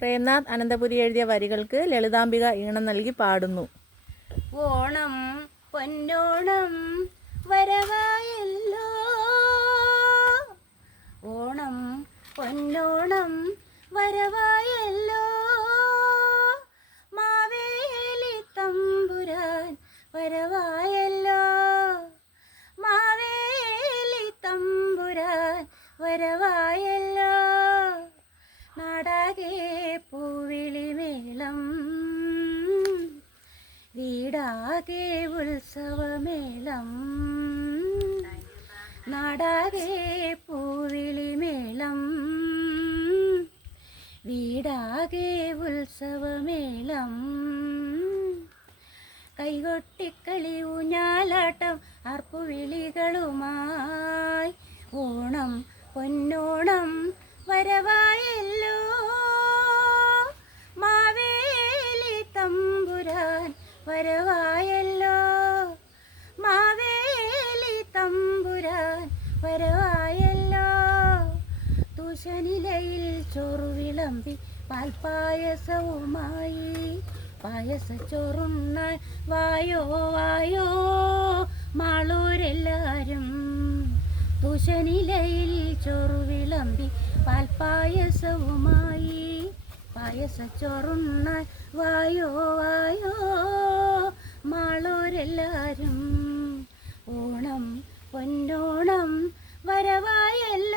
പ്രേംനാഥ് അനന്തപുരി എഴുതിയ വരികൾക്ക് ലളിതാംബിക ഈണം നൽകി പാടുന്നു. ഓണം പൊന്നോണം വരവായല്ലോ, ഓണം പൊന്നോണം വരവായല്ലോ, മാവേലി തമ്പുരാൻ വരവായല്ലോ, മാവേലി തമ്പുരാൻ വരവായല്ലോ, നാടാകെ പൂവിളിമേളം, വീടാകെ ഉത്സവമേളം, നാടാകെ പൂവിളിമേളം, വീടാകെ ഉത്സവമേളം, കൈകൊട്ടിക്കളി ഊഞ്ഞാലാട്ടം ആർപ്പുവിളികളുമായി, ഓണം പൊന്നോണം വരവായല്ലോ, മാവേലി തമ്പുരാൻ വരവായല്ലോ, മാവേലി തമ്പുരാൻ വരവായല്ലോ, തൂശനിലയിൽ ചോറു വിളമ്പി പാൽപ്പായസവുമായി, പായസച്ചോറുണ്ണാൻ വായോ വായോ മാളൂരെല്ലാരും, തൂശനിലയിൽ ചോറു വിളമ്പി പാൽപ്പായസവുമായി, പായസച്ചോറുണ്ണാൻ വായോ വായോ മാളൂരെല്ലാരും, ഓണം പൊന്നോണം വരവായല്ലോ.